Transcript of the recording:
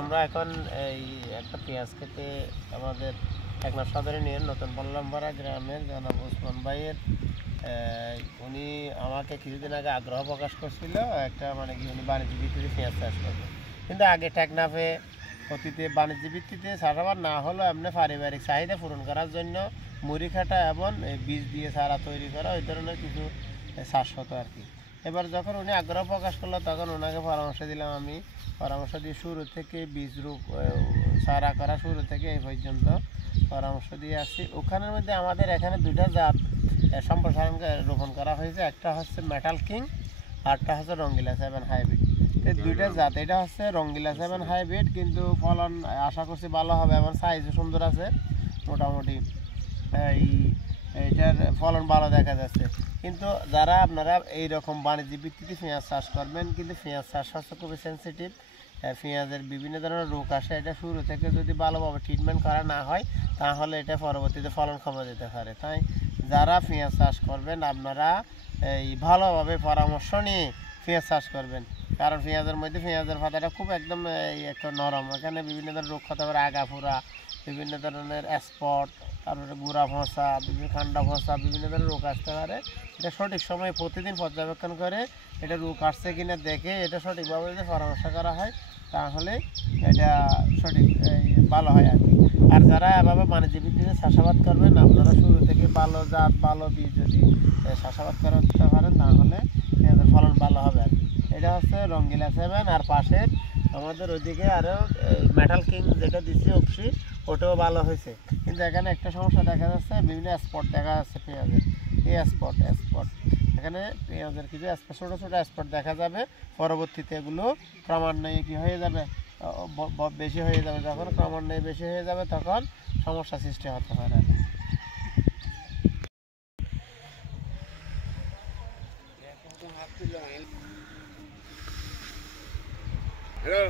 আমরা এখন এই একটা পেঁয়াজ খেতে আমাদের টেকনাফ সদরে নিয়ে নতুন পল্লমপাড়া গ্রামের জনাব ওসমান ভাইয়ের উনি আমাকে কিছুদিন আগে আগ্রহ প্রকাশ করছিল একটা মানে কি উনি বাণিজ্য ভিত্তিতে পেঁয়াজ চাষ করবে, কিন্তু আগে টেকনাফে অতীতে বাণিজ্য ভিত্তিতে চাষাবাদ না হলেও এমনি পারিবারিক চাহিদা পূরণ করার জন্য মুড়ি কাটা এবং বীজ দিয়ে চারা তৈরি করা ওই ধরনের কিছু চাষ হতো আর কি। এবার যখন উনি আগ্রহ প্রকাশ করলো তখন ওনাকে পরামর্শ দিলাম, আমি পরামর্শ দিয়ে শুরু থেকে বীজ রূপ চারা করা শুরু থেকে এই পর্যন্ত পরামর্শ দিয়ে আসছি। ওখানের মধ্যে আমাদের এখানে দুইটা জাত সম্প্রসারণ রোপণ করা হয়েছে, একটা হচ্ছে মেটাল কিং আরটা হচ্ছে রঙ্গিলা 7 হাইব্রিড। এই দুইটা জাত, এটা হচ্ছে রঙ্গিলা 7 হাইব্রিড, কিন্তু ফলন আশা করছি ভালো হবে এবং সাইজও সুন্দর আছে মোটামুটি, এইটার ফলন ভালো দেখা যাচ্ছে। কিন্তু যারা আপনারা এইরকম বাণিজ্য ভিত্তিতে পেঁয়াজ চাষ করবেন, কিন্তু পেঁয়াজ চাষ হচ্ছে খুবই সেন্সিটিভ, পেঁয়াজের বিভিন্ন ধরনের রোগ আসে, এটা শুরু থেকে যদি ভালোভাবে ট্রিটমেন্ট করা না হয় তাহলে এটা পরবর্তীতে ফলন কমে যেতে পারে। তাই যারা পেঁয়াজ চাষ করবেন আপনারা এই ভালোভাবে পরামর্শ নিয়ে পেঁয়াজ চাষ করবেন, কারণ পেঁয়াজের মধ্যে পেঁয়াজের পাতাটা খুব একদম একটা নরম, এখানে বিভিন্ন ধরনের রোগ হতে পারে, আগা ফুরা, বিভিন্ন ধরনের স্পট, তারপরে গুঁড়া ফসা, বিভিন্ন ঠান্ডা ফসা, বিভিন্ন ধরনের রোগ আসতে পারে। এটা সঠিক সময়ে প্রতিদিন পর্যবেক্ষণ করে এটা রোগ আসছে কিনা দেখে এটা সঠিকভাবে যদি পরামর্শ করা হয় তাহলে এটা সঠিক ভালো হয় আর কি। আর যারা এভাবে বাণিজ্য ভিত্তিতে চাষাবাদ করবেন আপনারা শুরু থেকে ভালো জাত ভালো বীজ যদি চাষাবাদ করতে পারেন তাহলে পেঁয়াজের ফলন ভালো হবে আর কি। এটা হচ্ছে রঙ্গিলা 7, আর পাশের আমাদের ওইদিকে আরও মেটাল কিং যেটা দিচ্ছে অপসি, ওটাও ভালো হয়েছে, কিন্তু এখানে একটা সমস্যা দেখা যাচ্ছে, বিভিন্ন স্পট দেখা যাচ্ছে পেঁয়াজের, এই স্পট এখানে পেঁয়াজের কিছু ছোটো ছোটো স্পট দেখা যাবে, পরবর্তীতে এগুলো ক্রমান্বয়ে কী হয়ে যাবে, বেশি হয়ে যাবে, যখন ক্রমান্বয়ে বেশি হয়ে যাবে তখন সমস্যা সৃষ্টি হতে পারে। হ্যালো,